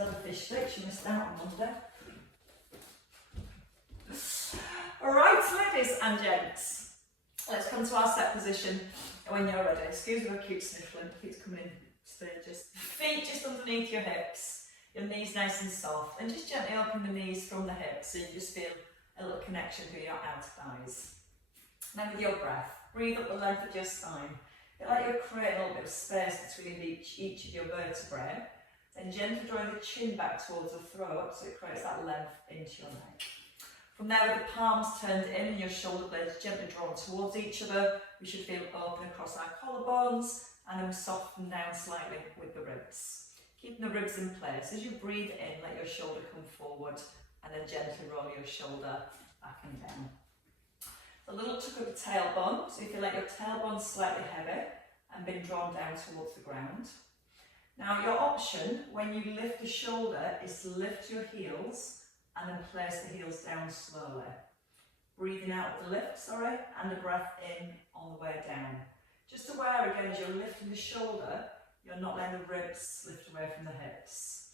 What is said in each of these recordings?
still have fish sticks, you missed out on Monday. Alright, ladies and gents, let's come to our set position when you're ready. Excuse me, I keep sniffling, it keeps coming in stages. Feet just underneath your hips, your knees nice and soft, and just gently open the knees from the hips so you just feel a little connection through your outer thighs. Now with your breath, breathe up the length of your spine. Feel like you're creating a little bit of space between each of your vertebrae. Then gently drawing the chin back towards the throat so it creates that length into your neck. From there, with the palms turned in and your shoulder blades gently drawn towards each other, we should feel open across our collarbones and then soften down slightly with the ribs. Keeping the ribs in place. As you breathe in, let your shoulder come forward and then gently roll your shoulder back and down. A little tuck of the tailbone, so you feel like your tailbone's slightly heavy and being drawn down towards the ground. Now your option, when you lift the shoulder, is to lift your heels and then place the heels down slowly. Breathing out with the lift, and the breath in on the way down. Just aware again, as you're lifting the shoulder, you're not letting the ribs lift away from the hips.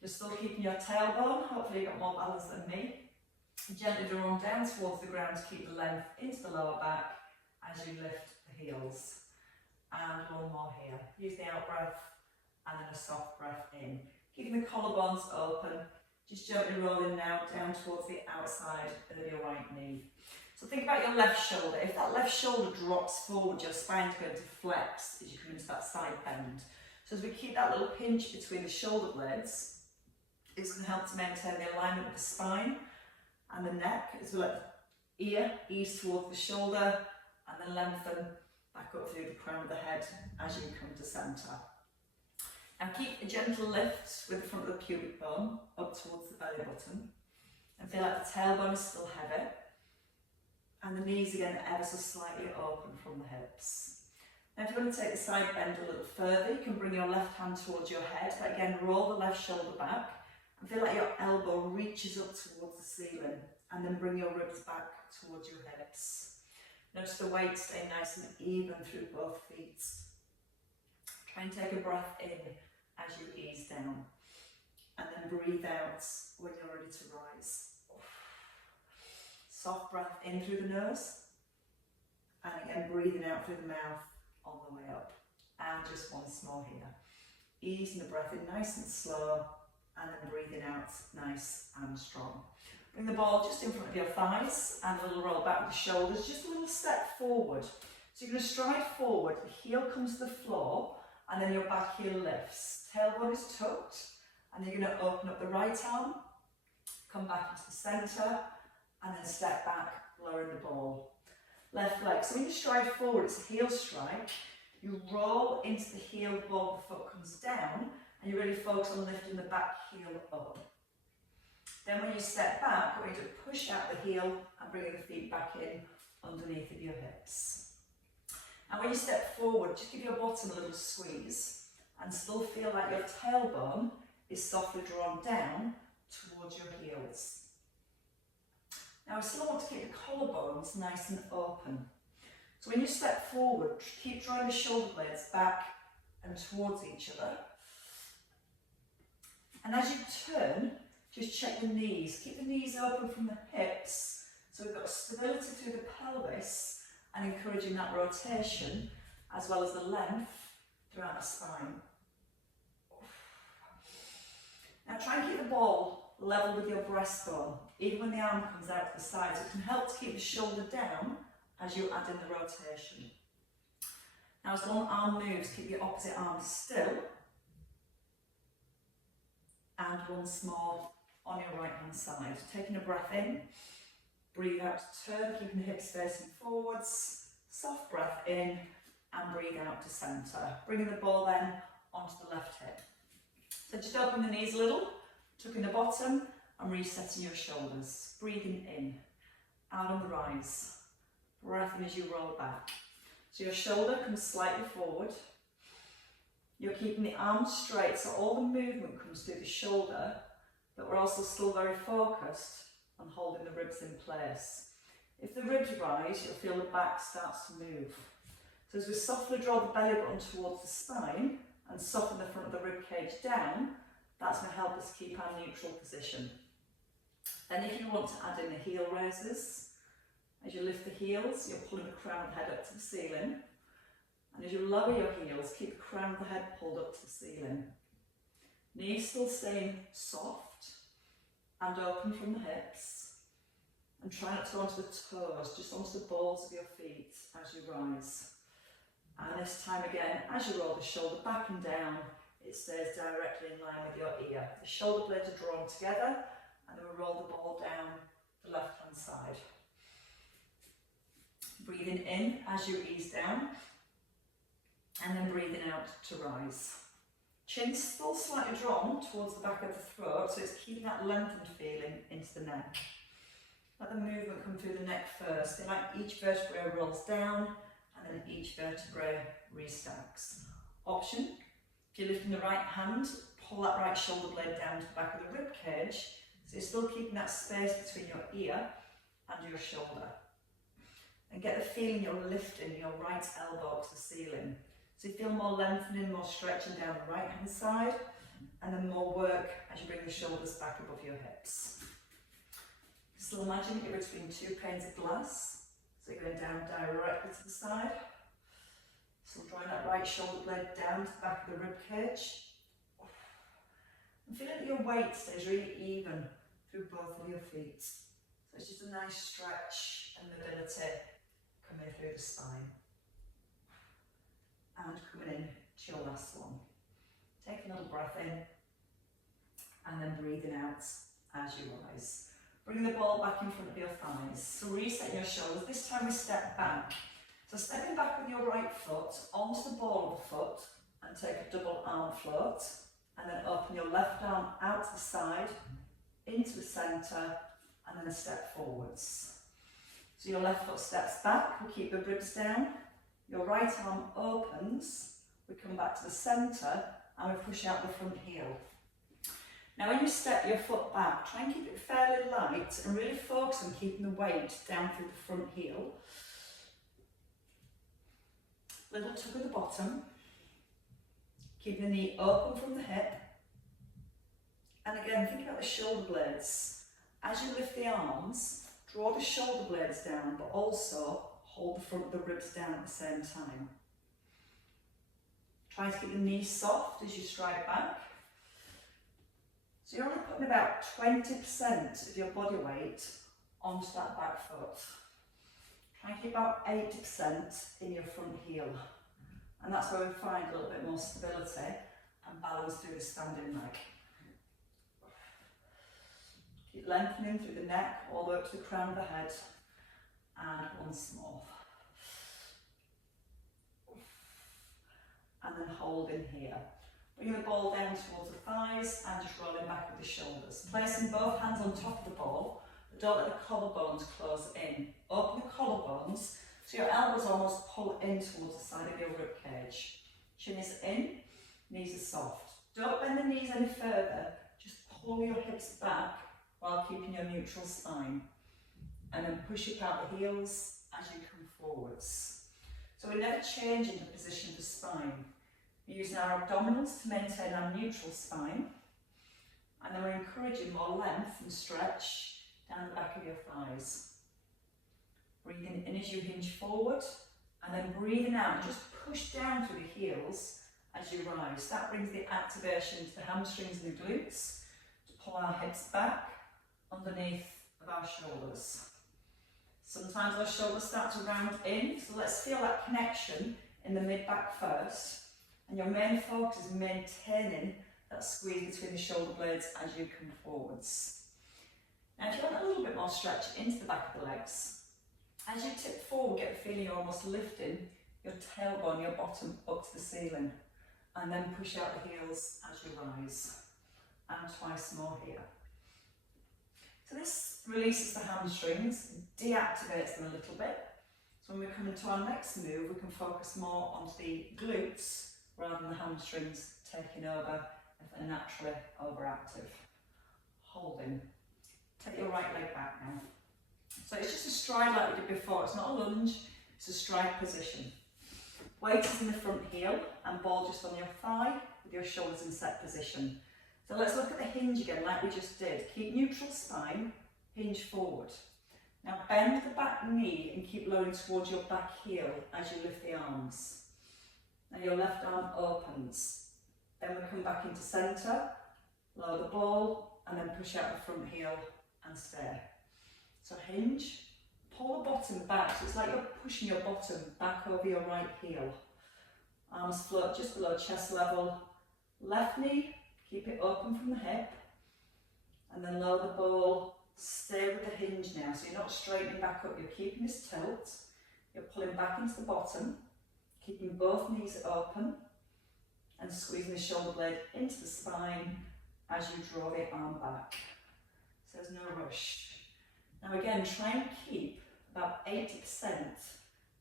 You're still keeping your tailbone, hopefully you've got more balance than me. Gently drawn down towards the ground to keep the length into the lower back as you lift the heels. And one more here. Use the out breath and then a soft breath in. Keeping the collarbones open. Just gently rolling now down towards the outside of your right knee. So think about your left shoulder. If that left shoulder drops forward, your spine's going to flex as you come into that side bend. So as we keep that little pinch between the shoulder blades, it's going to help to maintain the alignment of the spine and the neck as we let the ear ease towards the shoulder and then lengthen back up through the crown of the head as you come to centre. Now keep a gentle lift with the front of the pubic bone up towards the belly button and feel like the tailbone is still heavy and the knees again ever so slightly open from the hips. Now if you want to take the side bend a little further, you can bring your left hand towards your head, but again roll the left shoulder back and feel like your elbow reaches up towards the ceiling and then bring your ribs back towards your hips. Notice the weight stay nice and even through both feet. Try and take a breath in as you ease down and then breathe out when you're ready to rise. Soft breath in through the nose and again breathing out through the mouth on the way up. And just once more here. Easing the breath in nice and slow and then breathing out nice and strong. Bring the ball just in front of your thighs and a little roll back with the shoulders, just a little step forward. So you're going to stride forward, the heel comes to the floor and then your back heel lifts. Tailbone is tucked and you're going to open up the right arm, come back into the centre and then step back, lowering the ball. Left leg, so when you stride forward, it's a heel strike. You roll into the heel, the ball of the foot comes down and you really focus on lifting the back heel up. Then when you step back, we're going to push out the heel and bring the feet back in underneath of your hips. And when you step forward, just give your bottom a little squeeze and still feel like your tailbone is softly drawn down towards your heels. Now I still want to keep the collarbones nice and open. So when you step forward, keep drawing the shoulder blades back and towards each other. And as you turn, just check the knees. Keep the knees open from the hips so we've got stability through the pelvis and encouraging that rotation as well as the length throughout the spine. Now try and keep the ball level with your breastbone, even when the arm comes out to the sides. It can help to keep the shoulder down as you add in the rotation. Now as one arm moves, keep your opposite arm still. And once more on your right hand side. Taking a breath in, breathe out to turn, keeping the hips facing forwards, soft breath in and breathe out to centre. Bringing the ball then onto the left hip. So just open the knees a little, tucking the bottom and resetting your shoulders. Breathing in, out on the rise. Breath in as you roll back. So your shoulder comes slightly forward. You're keeping the arms straight so all the movement comes through the shoulder, but we're also still very focused on holding the ribs in place. If the ribs rise, you'll feel the back starts to move. So as we softly draw the belly button towards the spine and soften the front of the rib cage down, That's going to help us keep our neutral position. Then if you want to add in the heel raises, as you lift the heels, you're pulling the crown of the head up to the ceiling. And as you lower your heels, keep the crown of the head pulled up to the ceiling. Knees still staying soft and open from the hips. And try not to go onto the toes, just onto the balls of your feet as you rise. And this time again, as you roll the shoulder back and down, it stays directly in line with your ear. The shoulder blades are drawn together, and then we roll the ball down the left hand side. Breathing in as you ease down, and then breathing out to rise. Chin still slightly drawn towards the back of the throat, so it's keeping that lengthened feeling into the neck. Let the movement come through the neck first. Feel like each vertebrae rolls down, and then each vertebrae restacks. Option, if you're lifting the right hand, pull that right shoulder blade down to the back of the rib cage, so you're still keeping that space between your ear and your shoulder. And get the feeling you're lifting your right elbow to the ceiling. So you feel more lengthening, more stretching down the right hand side, and then more work as you bring the shoulders back above your hips. Still imagine you're between two panes of glass, so you're going down directly to the side. Still drawing that right shoulder blade down to the back of the rib cage. And feel that your weight stays really even through both of your feet. So it's just a nice stretch and mobility coming through the spine. And coming in to your last one. Take a little breath in, and then breathing out as you rise. Bring the ball back in front of your thighs. So reset your shoulders. This time we step back. So stepping back with your right foot onto the ball of the foot and take a double arm float. And then open your left arm out to the side, into the centre, and then a step forwards. So your left foot steps back, we keep the ribs down. Your right arm opens, we come back to the centre, and we push out the front heel. Now when you step your foot back, try and keep it fairly light and really focus on keeping the weight down through the front heel. Little tug at the bottom. Keep the knee open from the hip. And again, think about the shoulder blades. As you lift the arms, draw the shoulder blades down, but also hold the front of the ribs down at the same time. Try to keep the knees soft as you stride back. So you're only putting about 20% of your body weight onto that back foot. Try and keep about 80% in your front heel. And that's where we find a little bit more stability and balance through the standing leg. Keep lengthening through the neck all the way up to the crown of the head. And once more. And then holding here. Bring the ball down towards the thighs and just rolling back with the shoulders. Placing both hands on top of the ball, but don't let the collarbones close in. Open the collarbones so your elbows almost pull in towards the side of your rib cage. Chin is in, knees are soft. Don't bend the knees any further, just pull your hips back while keeping your neutral spine. And then push up out the heels as you come forwards. So we're never changing the position of the spine. We're using our abdominals to maintain our neutral spine. And then we're encouraging more length and stretch down the back of your thighs. Breathing in as you hinge forward, and then breathing out, just push down through the heels as you rise. That brings the activation to the hamstrings and the glutes to pull our hips back underneath of our shoulders. Sometimes our shoulders start to round in, so let's feel that connection in the mid-back first. And your main focus is maintaining that squeeze between the shoulder blades as you come forwards. Now if you want a little bit more stretch into the back of the legs, as you tip forward, get the feeling you're almost lifting your tailbone, your bottom up to the ceiling. And then push out the heels as you rise. And twice more here. So this releases the hamstrings, deactivates them a little bit. So when we come into our next move, we can focus more onto the glutes rather than the hamstrings taking over if they're naturally overactive. Holding. Take your right leg back now. So it's just a stride like we did before. It's not a lunge, it's a stride position. Weight is in the front heel and ball just on your thigh with your shoulders in set position. So let's look at the hinge again like we just did. Keep neutral spine, hinge forward. Now bend the back knee and keep lowering towards your back heel as you lift the arms. Now your left arm opens. Then we come back into centre, lower the ball, and then push out the front heel and stay. So hinge, pull the bottom back, so it's like you're pushing your bottom back over your right heel. Arms float just below chest level. Left knee, keep it open from the hip, and then lower the ball. Stay with the hinge now, so you're not straightening back up, you're keeping this tilt, you're pulling back into the bottom, keeping both knees open, and squeezing the shoulder blade into the spine as you draw the arm back. So there's no rush. Now again, try and keep about 80%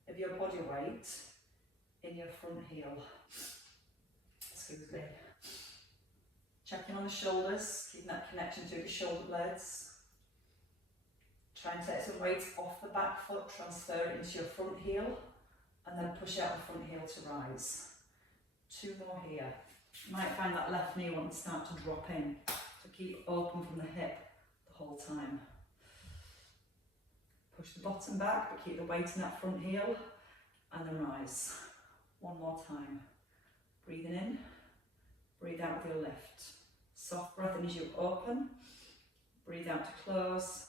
of your body weight in your front heel. Excuse me. Checking on the shoulders, keeping that connection through the shoulder blades. Try and take some weight off the back foot, transfer it into your front heel, and then push out the front heel to rise. 2 more here. You might find that left knee won't start to drop in, so keep open from the hip the whole time. Push the bottom back, but keep the weight in that front heel, and then rise. 1 more time. Breathing in, breathe out with your lift. Soft breath in as you open, breathe out to close.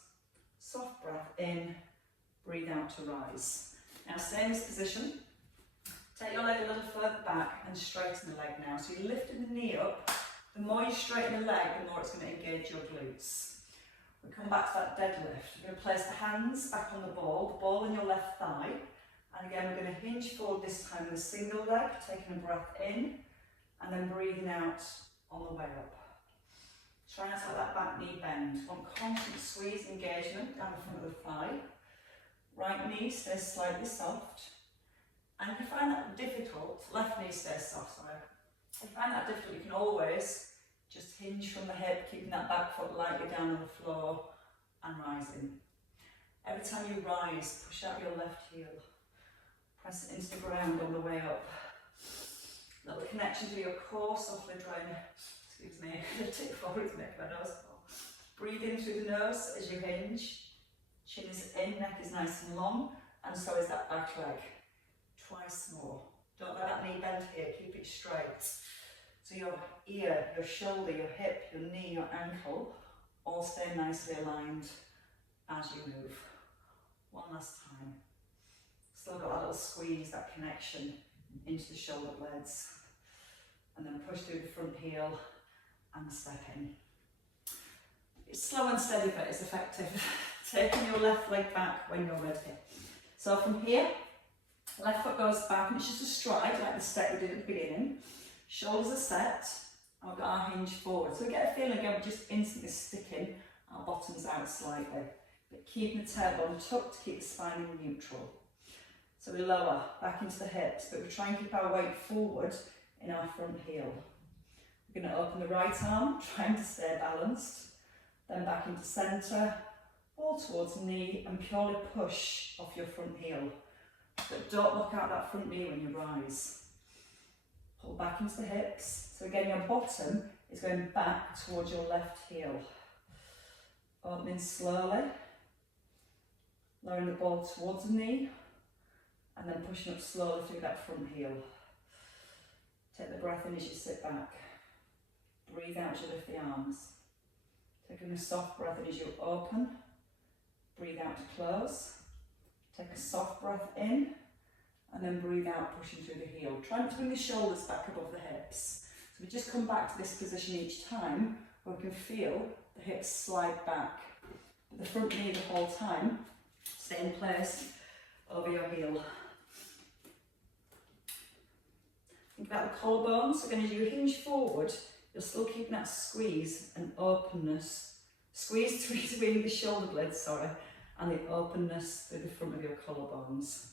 Soft breath in, breathe out to rise. Now stay in this position. Take your leg a little further back and straighten the leg now. So you're lifting the knee up. The more you straighten the leg, the more it's going to engage your glutes. We come back to that deadlift. You're going to place the hands back on the ball in your left thigh. And again, we're going to hinge forward this time with a single leg, taking a breath in, and then breathing out on the way up. Try not to let that back knee bend. One constant squeeze engagement down the front of the thigh. Right knee stays slightly soft. And if you find that difficult, left knee stays soft, sorry. If you find that difficult, you can always just hinge from the hip, keeping that back foot lightly down on the floor and rising. Every time you rise, push out your left heel. Press it into the ground on the way up. Little connection to your core, softly drawing, excuse me, the tip forward to make my nose fall. Breathe in through the nose as you hinge. Chin is in, neck is nice and long, and so is that back leg. Twice more. Don't let that knee bend here, keep it straight. So your ear, your shoulder, your hip, your knee, your ankle, all stay nicely aligned as you move. One last time. Still got that little squeeze, that connection into the shoulder blades. And then push through the front heel and step in. It's slow and steady, but it's effective. Taking your left leg back when you're ready. So from here, left foot goes back, and it's just a stride like the step we did at the beginning. Shoulders are set, and we've got our hinge forward. So we get a feeling again, we're just instantly sticking our bottoms out slightly, but keeping the tailbone tucked to keep the spine in neutral. So we lower back into the hips, but we try and keep our weight forward in our front heel. We're going to open the right arm, trying to stay balanced, then back into centre, ball towards the knee, and purely push off your front heel. But don't look out that front knee when you rise. Pull back into the hips. So again, your bottom is going back towards your left heel. Opening slowly. Lowering the ball towards the knee. And then pushing up slowly through that front heel. Take the breath in as you sit back. Breathe out as you lift the arms. Taking a soft breath in as you open. Breathe out to close. Take a soft breath in, and then breathe out, pushing through the heel. Try not to bring the shoulders back above the hips. So we just come back to this position each time, where we can feel the hips slide back. But the front knee the whole time, stay in place over your heel. Think about the collarbones. So again, as you hinge forward, you're still keeping that squeeze and openness. Squeeze between the shoulder blades, and the openness through the front of your collarbones.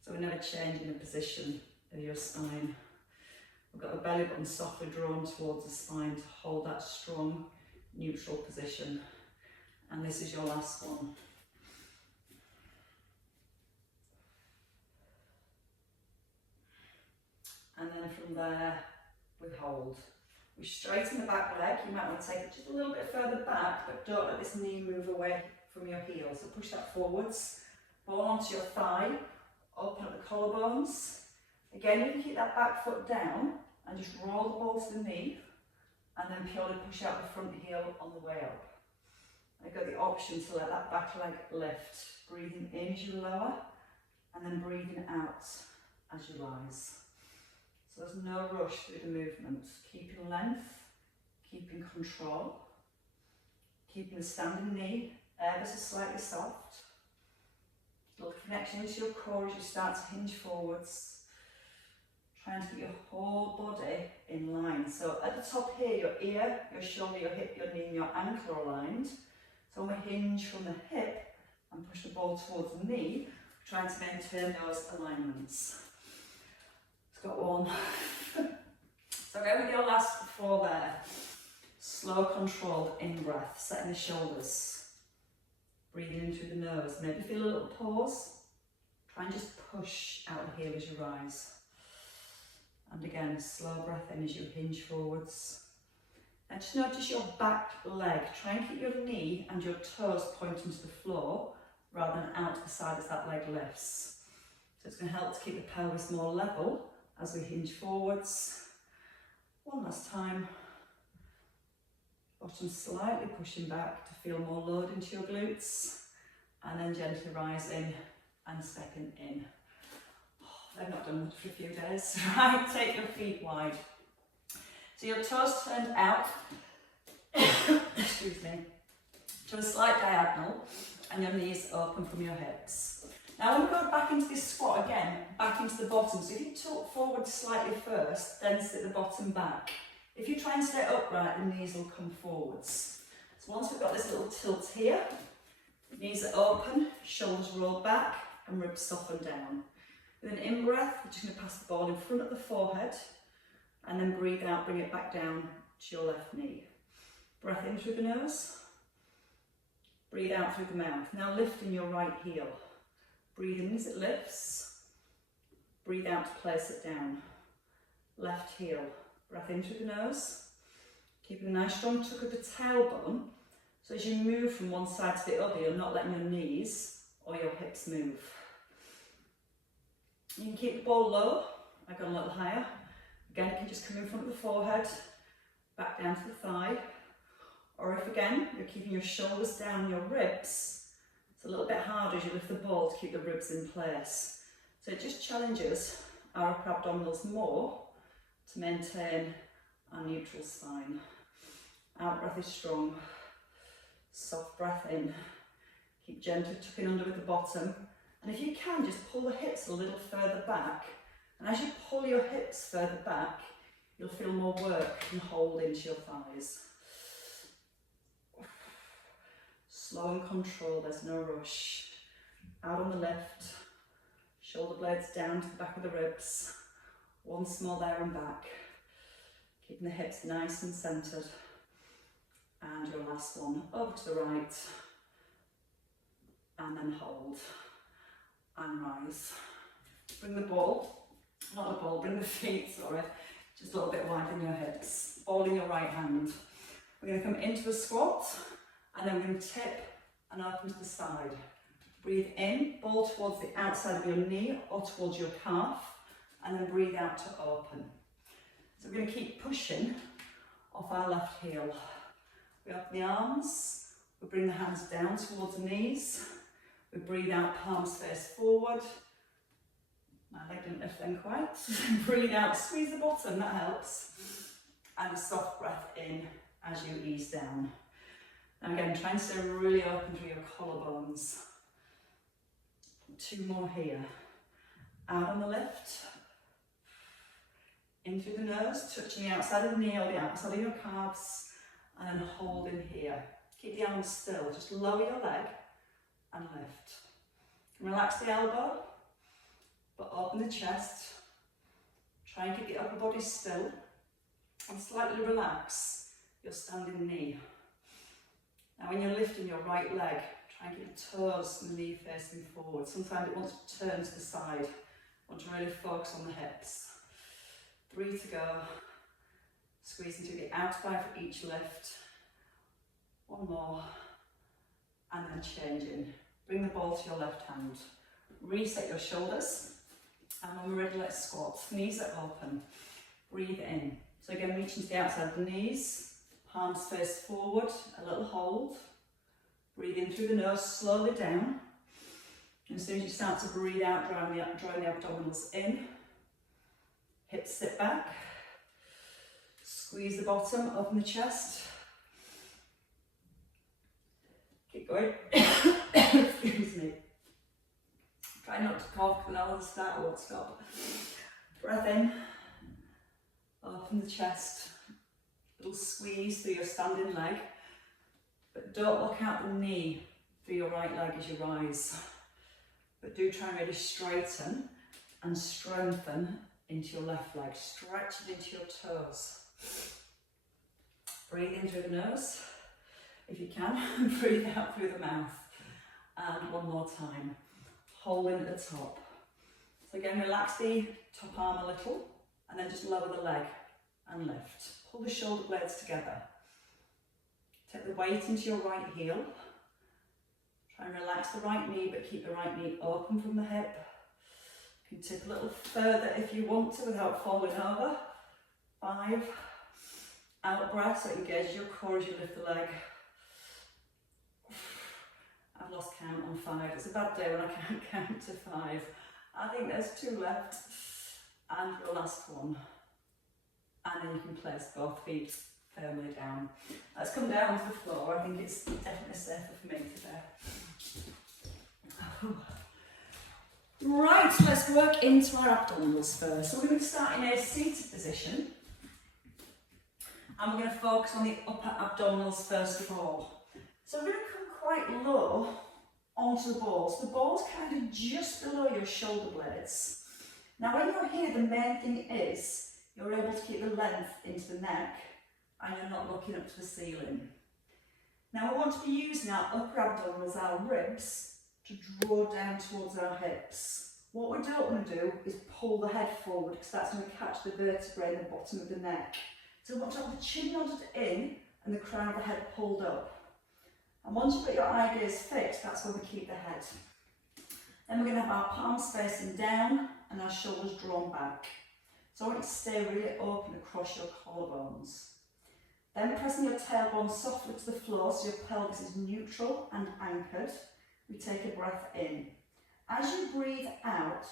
So we're never changing the position of your spine. We've got the belly button softly drawn towards the spine to hold that strong, neutral position. And this is your last one. And then from there, we hold. We straighten the back leg. You might want to take it just a little bit further back, but don't let this knee move away from your heel. So push that forwards, ball onto your thigh, open up the collarbones. Again, you can keep that back foot down and just roll the ball to the knee, and then purely push out the front heel on the way up. I've got the option to let that back leg lift. Breathing in as you lower, and then breathing out as you rise. So there's no rush through the movement. Keeping length, keeping control, keeping the standing knee ever so slightly soft. Little connection into your core as you start to hinge forwards. Trying to get your whole body in line. So at the top here, your ear, your shoulder, your hip, your knee and your ankle are aligned. So when we hinge from the hip and push the ball towards the knee, trying to maintain those alignments. It's got one. So go with your last 4 there. Slow, controlled in-breath, setting the shoulders. Breathing in through the nose. Maybe feel a little pause. Try and just push out the heel as you rise. And again, slow breath in as you hinge forwards. Now just notice your back leg. Try and keep your knee and your toes pointing to the floor rather than out to the side as that leg lifts. So it's going to help to keep the pelvis more level as we hinge forwards. One last time. Bottom slightly pushing back to feel more load into your glutes. And then gently rising and stepping in. I've not done much for a few days. Right, take your feet wide. So your toes turned out, excuse me, to a slight diagonal, and your knees open from your hips. Now when we go back into this squat again, back into the bottom, so if you tilt forward slightly first, then sit the bottom back. If you try and stay upright, the knees will come forwards. So once we've got this little tilt here, knees are open, shoulders roll back, and ribs soften down. With an in-breath, we're just going to pass the ball in front of the forehead, and then breathe out, bring it back down to your left knee. Breath in through the nose, breathe out through the mouth. Now lifting your right heel. Breathe in as it lifts, breathe out to place it down. Left heel, breath in through the nose, keeping a nice strong tuck of the tailbone, so as you move from one side to the other, you're not letting your knees or your hips move. You can keep the ball low, I got a little higher. Again, you can just come in front of the forehead, back down to the thigh. Or if again, you're keeping your shoulders down, your ribs, it's a little bit harder as you lift the ball to keep the ribs in place. So it just challenges our upper abdominals more to maintain our neutral spine. Out breath is strong. Soft breath in. Keep gently tucking under with the bottom. And if you can, just pull the hips a little further back. And as you pull your hips further back, you'll feel more work and hold into your thighs. Slow and controlled, there's no rush. Out on the left, shoulder blades down to the back of the ribs. One small there and back. Keeping the hips nice and centred. And your last one, over to the right. And then hold. And rise. Bring the ball, not the ball, bring the feet, sorry. Just a little bit wide in your hips. Ball in your right hand. We're going to come into the squat. And then we're going to tip and open to the side. Breathe in, ball towards the outside of your knee or towards your calf, and then breathe out to open. So we're going to keep pushing off our left heel. We open the arms, we bring the hands down towards the knees, we breathe out, palms face forward. My leg didn't lift then quite. Breathe out, squeeze the bottom, that helps. And a soft breath in as you ease down. And again, try and stay really open through your collarbones. 2 more here. Out on the lift. In through the nose, touching the outside of the knee or the outside of your calves. And then hold in here. Keep the arms still. Just lower your leg and lift. Relax the elbow, but open the chest. Try and keep the upper body still. And slightly relax your standing knee. Now when you're lifting your right leg, try and keep the toes and the knee facing forward. Sometimes it wants to turn to the side. Want to really focus on the hips. 3 to go. Squeezing through the outer thigh for each lift. One more. And then changing. Bring the ball to your left hand. Reset your shoulders. And when we're ready, let's squat. Knees are open. Breathe in. So again, reaching to the outside of the knees. Palms face forward. A little hold. Breathe in through the nose, slowly down. And as soon as you start to breathe out, drawing the abdominals in. Hips sit back. Squeeze the bottom, open the chest. Keep going. Excuse me. Try not to cough, because I'll start, I won't stop. Breath in. Open the chest. Little squeeze through your standing leg. But don't look out the knee through your right leg as you rise. But do try and really straighten and strengthen into your left leg. Stretch it into your toes. Breathe in through the nose, if you can, and breathe out through the mouth. And one more time. Hold in at the top. So again, relax the top arm a little, and then just lower the leg and lift. Pull the shoulder blades together. Take the weight into your right heel. Try and relax the right knee, but keep the right knee open from the hip. You can tip a little further if you want to without falling over. 5. Out breath, so engage your core as you lift the leg. I've lost count on 5. It's a bad day when I can't count to 5. I think there's 2 left. And your last one. And then you can place both feet firmly down. Let's come down to the floor. I think it's definitely safer for me today. Right, let's work into our abdominals first. So we're going to start in a seated position. And we're going to focus on the upper abdominals first of all. So we're going to come quite low onto the balls. The ball's kind of just below your shoulder blades. Now when you're here, the main thing is you're able to keep the length into the neck and you're not looking up to the ceiling. Now we want to be using our upper abdominals, our ribs, to draw down towards our hips. What we don't want to do is pull the head forward, because that's going to catch the vertebrae in the bottom of the neck. So we want to have the chin nodded in and the crown of the head pulled up. And once you've got your ideas fixed, that's where we keep the head. Then we're going to have our palms facing down and our shoulders drawn back. So I want you to stay really open across your collarbones. Then pressing your tailbone softly to the floor so your pelvis is neutral and anchored. We take a breath in. As you breathe out,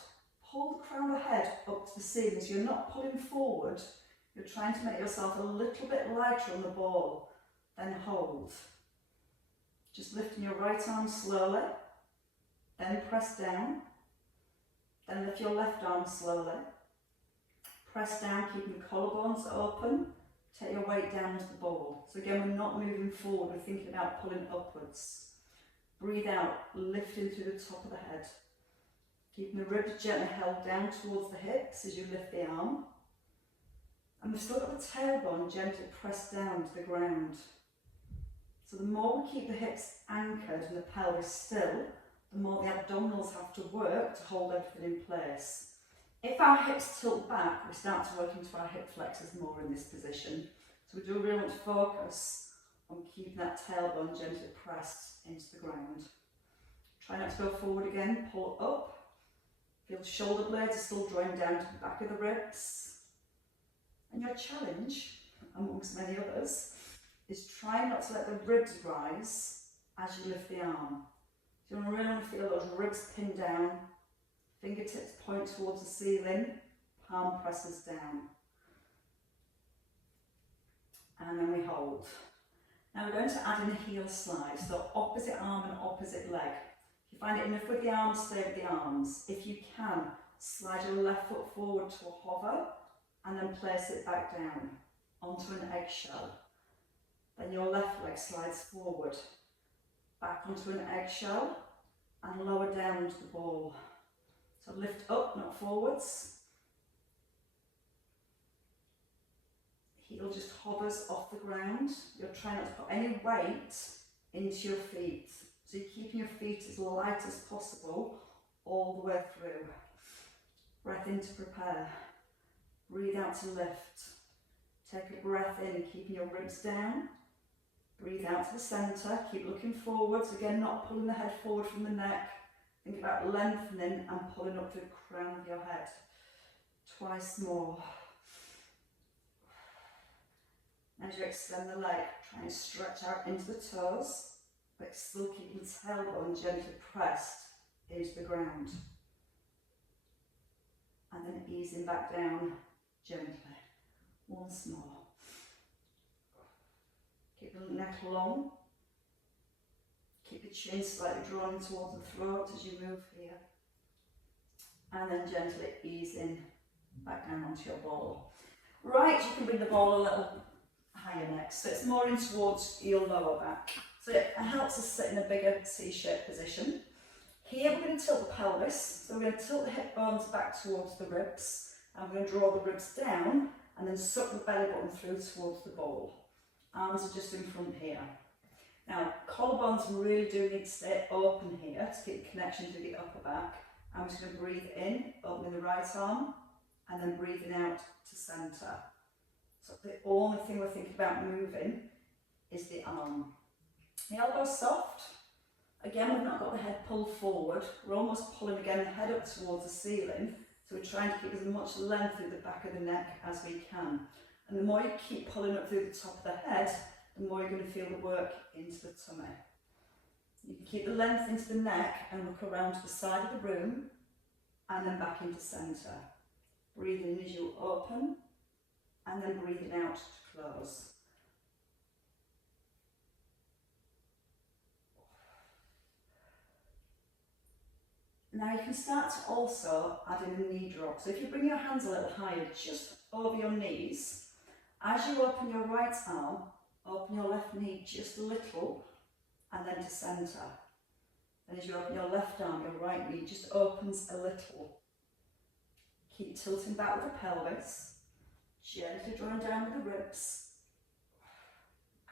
pull the crown of the head up to the ceiling. So you're not pulling forward, you're trying to make yourself a little bit lighter on the ball. Then hold. Just lifting your right arm slowly, then press down. Then lift your left arm slowly. Press down, keeping the collarbones open. Take your weight down to the ball. So again, we're not moving forward, we're thinking about pulling upwards. Breathe out, lifting through the top of the head. Keeping the ribs gently held down towards the hips as you lift the arm. And we've still got the tailbone gently pressed down to the ground. So the more we keep the hips anchored and the pelvis still, the more the abdominals have to work to hold everything in place. If our hips tilt back, we start to work into our hip flexors more in this position. So we do really want to focus on keeping that tailbone gently pressed into the ground. Try not to go forward again, pull up. Feel the shoulder blades are still drawing down to the back of the ribs. And your challenge, amongst many others, is try not to let the ribs rise as you lift the arm. So you really want to feel those ribs pinned down, fingertips point towards the ceiling, palm presses down. And then we hold. Now we're going to add in a heel slide, so opposite arm and opposite leg. If you find it enough with the arms, stay with the arms. If you can, slide your left foot forward to a hover and then place it back down onto an eggshell. Then your left leg slides forward, back onto an eggshell and lower down into the ball. So lift up, not forwards. Heel just hovers off the ground. You're trying not to put any weight into your feet. So you're keeping your feet as light as possible all the way through. Breath in to prepare. Breathe out to lift. Take a breath in, keeping your ribs down. Breathe out to the centre, keep looking forwards, again not pulling the head forward from the neck. Think about lengthening and pulling up to the crown of your head. Twice more. As you extend the leg, try and stretch out into the toes, but still keeping the tailbone gently pressed into the ground. And then easing back down gently. Once more. Keep the neck long. Keep the chin slightly drawn towards the throat as you move here. And then gently ease in back down onto your ball. Right, you can bring the ball a little higher next, so it's more in towards your lower back. So it helps us sit in a bigger C-shaped position. Here we're going to tilt the pelvis, so we're going to tilt the hip bones back towards the ribs, and we're going to draw the ribs down and then suck the belly button through towards the ball. Arms are just in front here. Now, collarbones really do need to stay open here to keep connection to the upper back. I'm just going to breathe in, opening the right arm, and then breathing out to centre. So the only thing we're thinking about moving is the arm. The elbow's soft. Again, we've not got the head pulled forward. We're almost pulling again the head up towards the ceiling. So we're trying to keep as much length through the back of the neck as we can. And the more you keep pulling up through the top of the head, the more you're going to feel the work into the tummy. You can keep the length into the neck and look around to the side of the room and then back into centre. Breathing in as you open and then breathing out to close. Now you can start to also add in a knee drop. So if you bring your hands a little higher, just over your knees, as you open your right arm, open your left knee just a little and then to centre. And as you open your left arm, your right knee just opens a little. Keep tilting back with the pelvis, gently drawing down with the ribs,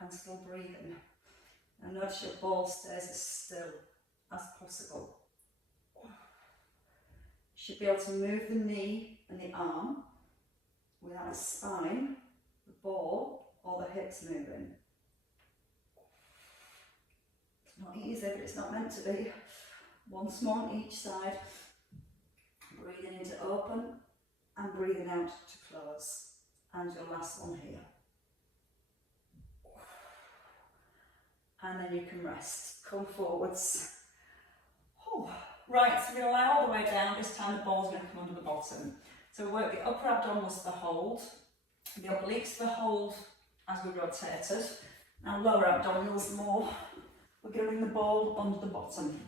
and still breathing. And notice your ball stays as still as possible. You should be able to move the knee and the arm without the spine, the ball, or the hips moving. It's not easy, but it's not meant to be. Once more on each side. Breathing in to open and breathing out to close. And your last one here. And then you can rest. Come forwards. Oh. Right, so we're going to lie all the way down. This time the ball's going to come under the bottom. So we work the upper abdominals for hold, the obliques for hold as we rotate it. Now lower abdominals more. We're going to bring the ball under the bottom.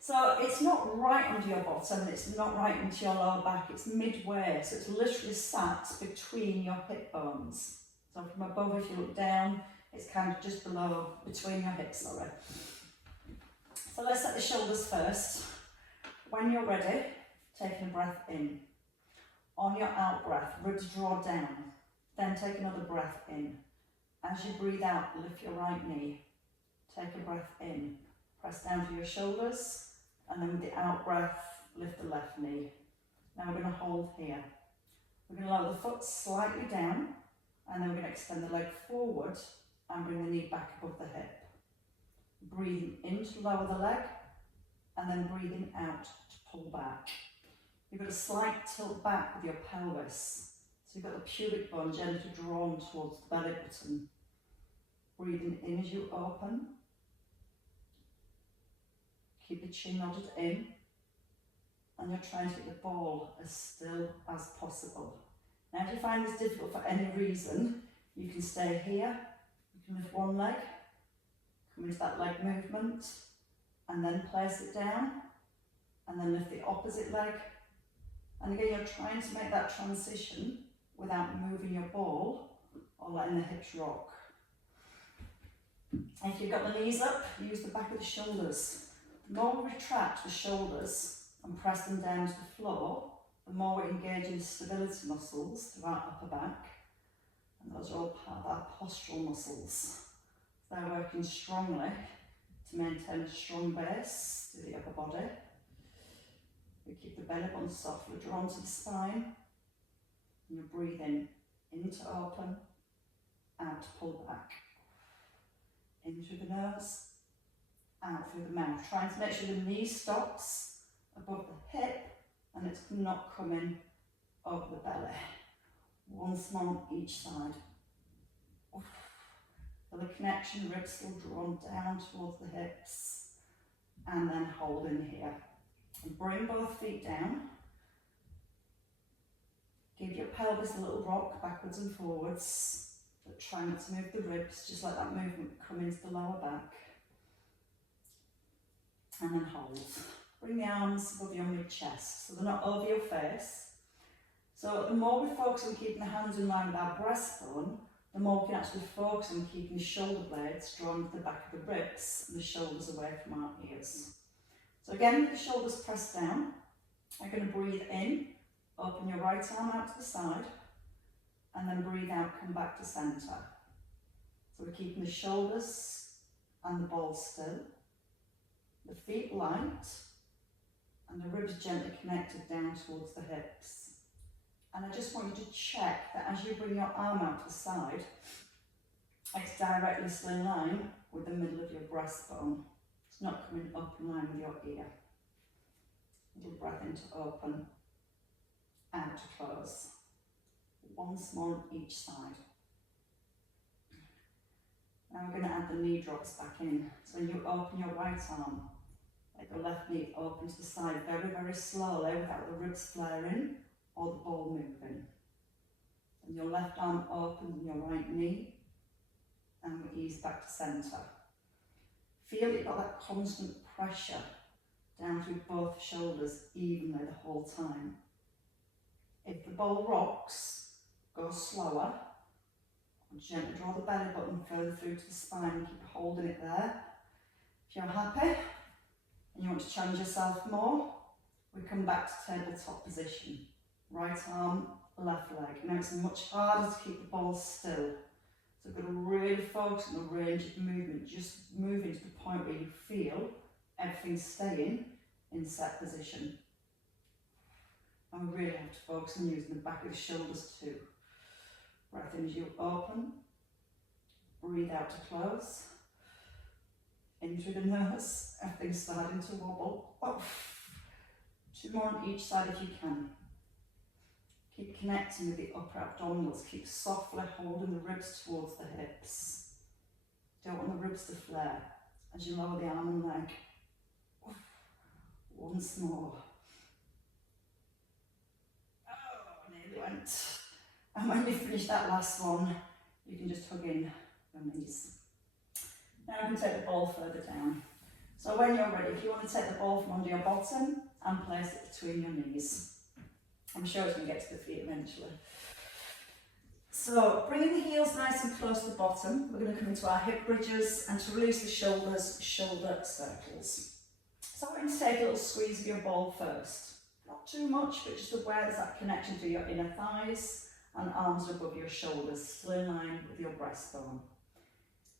So it's not right under your bottom, it's not right into your lower back, it's midway, so it's literally sat between your hip bones. So from above, if you look down, it's kind of just below, between your hips, sorry. So let's set the shoulders first. When you're ready, taking a breath in. On your out breath, ribs draw down, then take another breath in. As you breathe out, lift your right knee. Take a breath in, press down to your shoulders, and then with the out breath, lift the left knee. Now we're going to hold here. We're going to lower the foot slightly down, and then we're going to extend the leg forward and bring the knee back above the hip. Breathing in to lower the leg, and then breathing out to pull back. You've got a slight tilt back with your pelvis. So you've got the pubic bone gently drawn towards the belly button. Breathing in as you open. Keep the chin nodded in. And you're trying to get the ball as still as possible. Now if you find this difficult for any reason, you can stay here. You can lift one leg, come into that leg movement, and then place it down, and then lift the opposite leg. And again, you're trying to make that transition without moving your ball or letting the hips rock. And if you've got the knees up, use the back of the shoulders. The more we retract the shoulders and press them down to the floor, the more we're engaging the stability muscles to our upper back. And those are all part of our postural muscles. They're working strongly to maintain a strong base to the upper body. We keep the belly button softly drawn to the spine. And you're breathing in to open out to pull back. In through the nose, out through the mouth. Trying to make sure the knee stops above the hip and it's not coming over the belly. Once more on each side. Feel the connection, ribs still drawn down towards the hips. And then hold in here. And bring both feet down. Give your pelvis a little rock backwards and forwards. But try not to move the ribs, just let that movement come into the lower back. And then hold. Bring the arms above your mid-chest, so they're not over your face. So the more we focus on keeping the hands in line with our breastbone, the more we can actually focus on keeping the shoulder blades drawn to the back of the ribs and the shoulders away from our ears. So again, with the shoulders pressed down, I'm going to breathe in, open your right arm out to the side, and then breathe out, come back to centre. So we're keeping the shoulders and the balls still, the feet light, and the ribs gently connected down towards the hips. And I just want you to check that as you bring your arm out to the side, it's directly still in line with the middle of your breastbone. It's not coming up in line with your ear. Little breath in to open, out to close. Once more on each side. Now we're going to add the knee drops back in. So when you open your right arm, let your left knee open to the side very, very slowly without the ribs flaring or the ball moving. And your left arm opens and your right knee, and we ease back to centre. Feel you've got that constant pressure down through both shoulders evenly the whole time. If the ball rocks, go slower. And gently draw the belly button further through to the spine and keep holding it there. If you're happy and you want to challenge yourself more, we come back to tabletop position. Right arm, left leg. Now it's much harder to keep the ball still. So we've got to really focus on the range of movement, just moving to the point where you feel everything staying in set position. And we really have to focus on using the back of the shoulders too. Breath in as you open, breathe out to close. In through the nose, everything's starting to wobble. Oh. 2 more on each side if you can. Keep connecting with the upper abdominals. Keep softly holding the ribs towards the hips. Don't want the ribs to flare as you lower the arm and leg. Once more. Oh, nearly went. And when you finish that last one, you can just hug in your knees. Now you can take the ball further down. So when you're ready, if you want to take the ball from under your bottom and place it between your knees. I'm sure it's going to get to the feet eventually. So bringing the heels nice and close to the bottom, we're going to come into our hip bridges, and to release the shoulders, shoulder circles. So I'm going to take a little squeeze of your ball first. Not too much, but just aware there's that connection to your inner thighs and arms above your shoulders, still in line with your breastbone.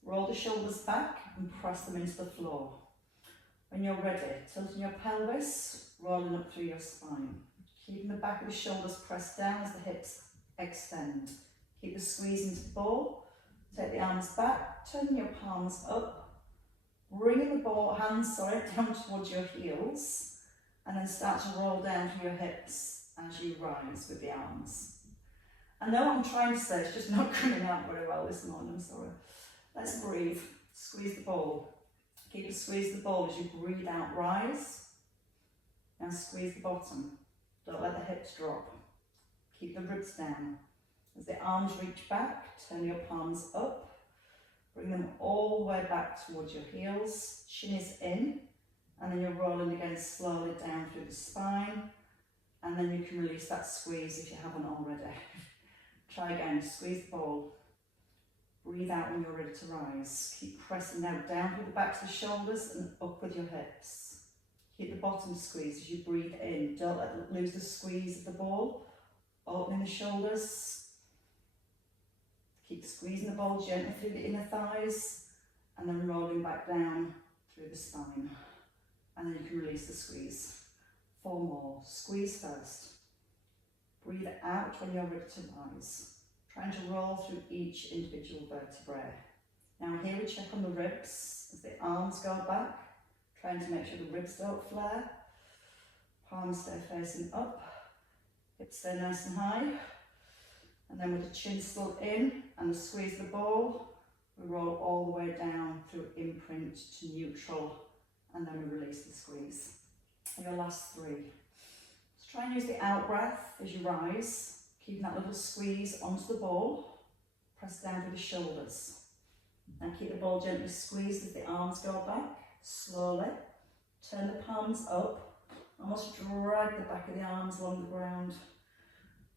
Roll the shoulders back and press them into the floor. When you're ready, tilting your pelvis, rolling up through your spine. Keeping the back of the shoulders pressed down as the hips extend. Keep the squeeze into the ball. Take the arms back, turn your palms up, bringing the hands down towards your heels, and then start to roll down to your hips as you rise with the arms. I know what I'm trying to say, it's just not coming out very well this morning, I'm sorry. Let's breathe. Squeeze the ball. Keep a squeeze the ball as you breathe out, rise. Now squeeze the bottom. Don't let the hips drop. Keep the ribs down. As the arms reach back, turn your palms up. Bring them all the way back towards your heels. Chin is in. And then you're rolling again slowly down through the spine. And then you can release that squeeze if you haven't already. Try again. Squeeze the ball. Breathe out when you're ready to rise. Keep pressing now down through the backs of the shoulders and up with your hips. Keep the bottom squeeze as you breathe in. Don't lose the squeeze of the ball. Opening the shoulders. Keep squeezing the ball gently through the inner thighs and then rolling back down through the spine. And then you can release the squeeze. 4 more. Squeeze first. Breathe out when you're ready to rise. trying to roll through each individual vertebrae. Now here we check on the ribs as the arms go back, trying to make sure the ribs don't flare. Palms stay facing up, hips stay nice and high. And then with the chin still in and the squeeze the ball, we roll all the way down through imprint to neutral, and then we release the squeeze. And your last 3. So try and use the out breath as you rise, keeping that little squeeze onto the ball. Press down through the shoulders. Now keep the ball gently squeezed as the arms go back, slowly. Turn the palms up, almost drag the back of the arms along the ground.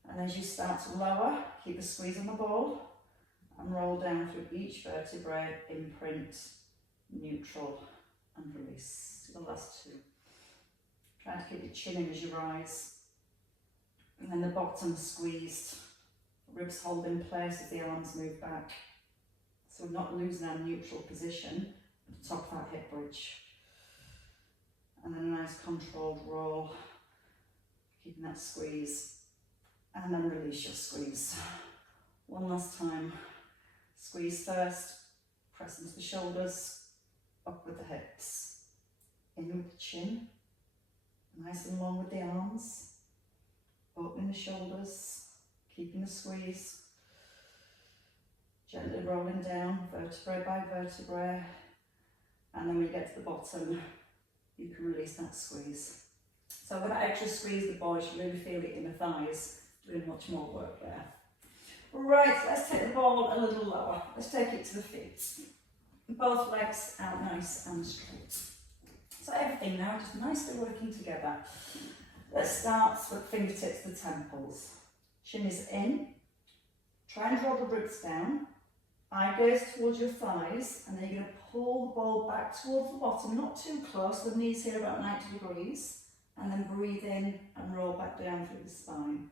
And as you start to lower, keep the squeeze on the ball and roll down through each vertebrae, imprint, neutral, and release. So the last 2. Try to keep your chin in as you rise. And then the bottom squeezed, ribs hold in place as the arms move back. So we're not losing our neutral position at the top of that hip bridge. And then a nice controlled roll, keeping that squeeze. And then release your squeeze. One last time. Squeeze first, press into the shoulders, up with the hips, in with the chin, nice and long with the arms, opening the shoulders, keeping the squeeze, gently rolling down vertebrae by vertebrae, and then when you get to the bottom, you can release that squeeze. So with that extra squeeze, the ball, you should really feel it in the thighs, doing much more work there. Right, let's take the ball a little lower. Let's take it to the feet. Both legs out nice and straight. So everything now just nicely working together. Let's start with fingertips to the temples. Chin is in. Try and draw the ribs down. Eye gaze towards your thighs, and then you're going to pull the ball back towards the bottom, not too close, the knees here about 90 degrees, and then breathe in and roll back down through the spine.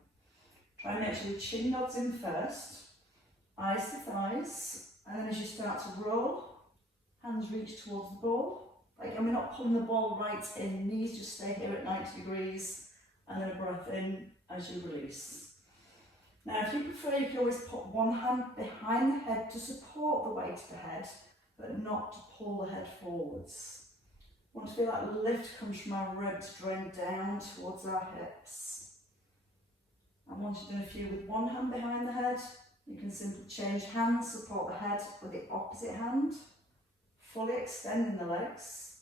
Try and make sure the chin nods in first, eyes to thighs, and then as you start to roll, hands reach towards the ball. And we're not pulling the ball right in, knees just stay here at 90 degrees, and then a breath in as you release. Now if you prefer, you can always put one hand behind the head to support the weight of the head, but not to pull the head forwards. We want to feel that lift comes from our ribs, drain down towards our hips. And once you've done a few with one hand behind the head, you can simply change hands, support the head with the opposite hand, fully extending the legs.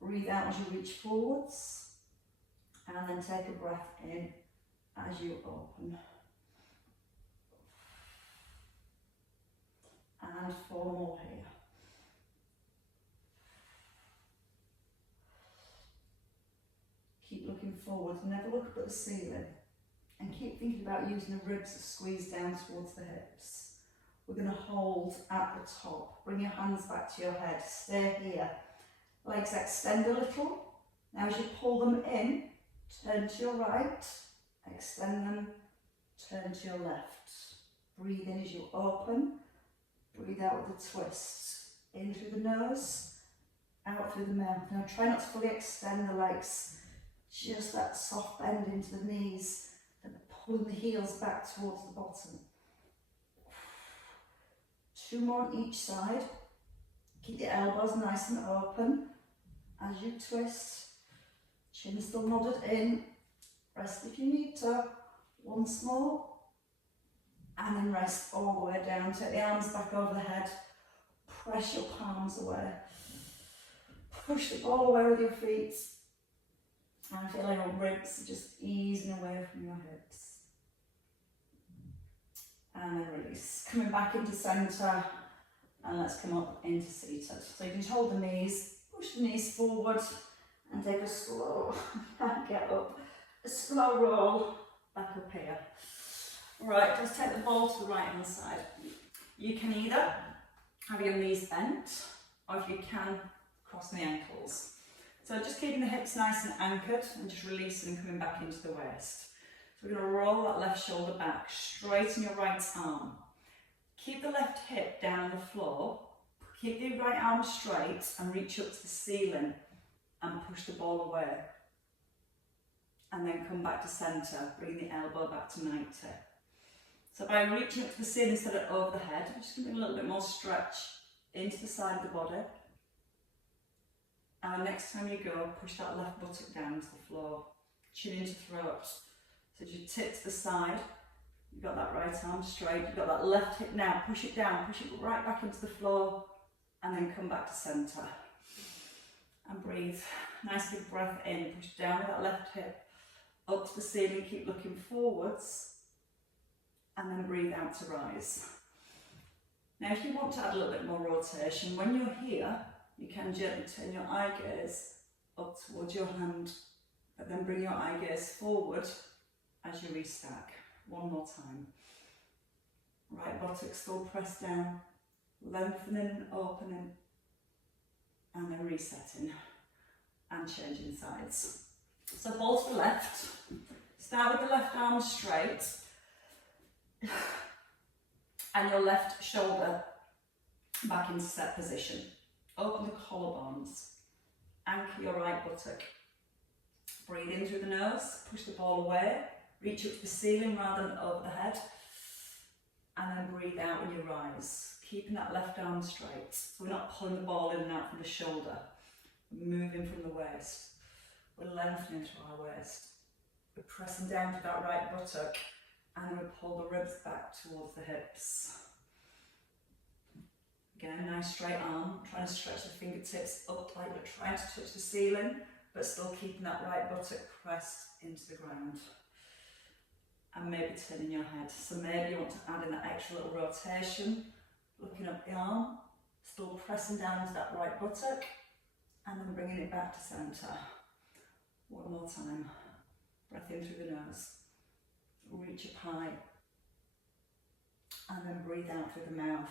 Breathe out as you reach forwards, and then take a breath in as you open. And 4 more here. Keep looking forward, never look up at the ceiling. And keep thinking about using the ribs to squeeze down towards the hips. We're going to hold at the top. Bring your hands back to your head. Stay here. Legs extend a little. Now as you pull them in, turn to your right. Extend them. Turn to your left. Breathe in as you open. Breathe out with a twist. In through the nose. Out through the mouth. Now try not to fully extend the legs. Just that soft bend into the knees. Pulling the heels back towards the bottom. 2 more on each side. Keep the elbows nice and open as you twist. Chin still nodded in. Rest if you need to. Once more. And then rest all the way down. Take the arms back over the head. Press your palms away. Push the ball away with your feet. And feel like your ribs are just easing away from your hips. And then release. Coming back into centre, and let's come up into seated. So you can just hold the knees, push the knees forward, and take a slow, get up, a slow roll back up here. Right, just take the ball to the right hand side. You can either have your knees bent, or if you can, crossing the ankles. So just keeping the hips nice and anchored, and just releasing and coming back into the waist. So we're going to roll that left shoulder back, straighten your right arm. Keep the left hip down on the floor, keep the right arm straight and reach up to the ceiling and push the ball away. And then come back to centre, bring the elbow back to 90. So by reaching up to the ceiling instead of over the head, I'm just going to bring a little bit more stretch into the side of the body. And next time you go, push that left buttock down to the floor, chin into throat. So as you tip to the side, you've got that right arm straight, you've got that left hip now, push it down, push it right back into the floor, and then come back to centre. And breathe. Nice big breath in, push down with that left hip, up to the ceiling, keep looking forwards, and then breathe out to rise. Now if you want to add a little bit more rotation, when you're here, you can gently turn your eye gaze up towards your hand, but then bring your eye gaze forward as you restack. One more time. Right buttock still pressed down, lengthening, opening, and then resetting and changing sides. So ball to the left. Start with the left arm straight and your left shoulder back into set position. Open the collarbones, anchor your right buttock. Breathe in through the nose, push the ball away, reach up to the ceiling rather than over the head, and then breathe out when you rise, keeping that left arm straight. So we're not pulling the ball in and out from the shoulder, we're moving from the waist, we're lengthening to our waist, we're pressing down to that right buttock, and then we pull the ribs back towards the hips. Again, nice straight arm, trying to stretch the fingertips up like we're trying to touch the ceiling, but still keeping that right buttock pressed into the ground. And maybe turning your head. So maybe you want to add in that extra little rotation, looking up the arm, still pressing down into that right buttock, and then bringing it back to centre. One more time. Breath in through the nose. Reach up high. And then breathe out through the mouth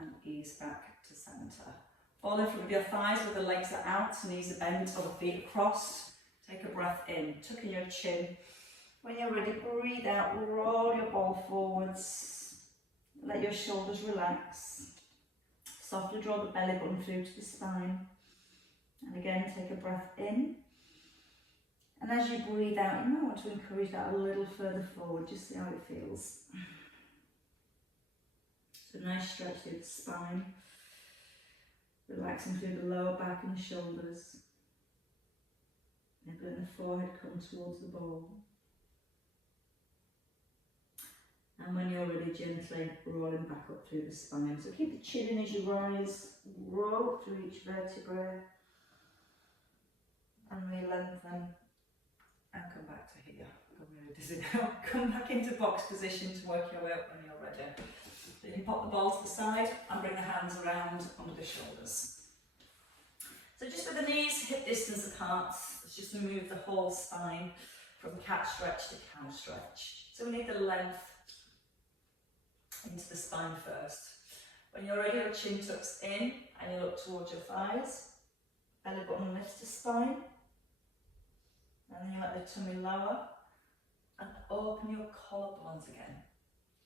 and ease back to centre. Fall in front of your thighs where the legs are out, knees are bent or the feet are crossed. Take a breath in, tuck in your chin. When you're ready, breathe out, roll your ball forwards. Let your shoulders relax. Softly draw the belly button through to the spine. And again, take a breath in. And as you breathe out, you might want to encourage that a little further forward, just see how it feels. So nice stretch through the spine. Relaxing through the lower back and the shoulders. And letting the forehead come towards the ball. And when you're ready, gently rolling back up through the spine. So keep the chin in as you rise, roll up through each vertebrae, and re-lengthen, and come back to here. I'm really dizzy now. Come back into box position to work your way up when you're ready. So you can pop the ball to the side and bring the hands around under the shoulders. So just with the knees hip distance apart, let's just move the whole spine from cat stretch to cow stretch. So we need the length into the spine first. When you're ready, your chin tucks in and you look towards your thighs. Belly button lifts to spine. And then you let the tummy lower and open your collarbones again.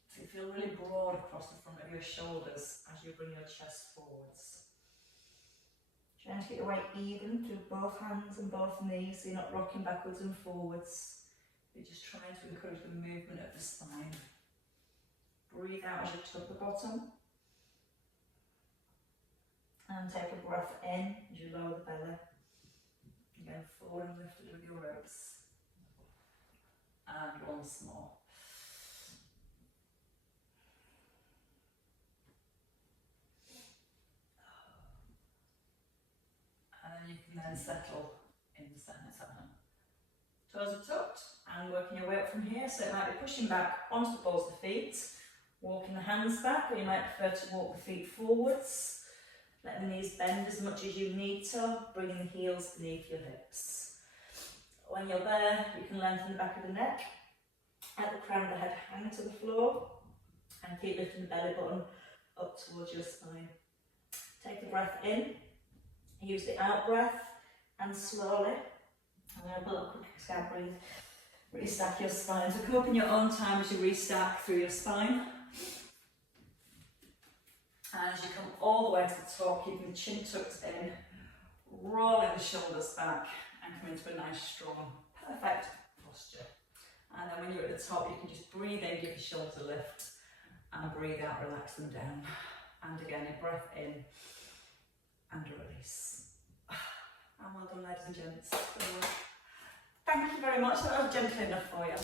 So you feel really broad across the front of your shoulders as you bring your chest forwards. Trying to get your weight even through both hands and both knees, so you're not rocking backwards and forwards. You're just trying to encourage the movement of the spine. Breathe out as you tug the bottom. And take a breath in as you lower the belly. Again, forward and lifted with your ribs. And once more. And you can then settle in the centre. Toes are tucked and working your way up from here. So it might be pushing back onto the balls of the feet, walking the hands back, or you might prefer to walk the feet forwards. Let the knees bend as much as you need to, bringing the heels beneath your hips. When you're there, you can lengthen the back of the neck, let the crown of the head hang to the floor, and keep lifting the belly button up towards your spine. Take a breath in, use the out breath, and slowly, I'm going to build up a quick scalp breathe, restack your spine. So come up in your own time as you restack through your spine. And as you come all the way to the top, keeping the chin tucked in, rolling the shoulders back, and come into a nice, strong, perfect posture. And then when you're at the top, you can just breathe in, give your shoulders a lift, and breathe out, relax them down. And again, a breath in and a release. And well done, ladies and gents. Thank you very much. That was gentle enough for you.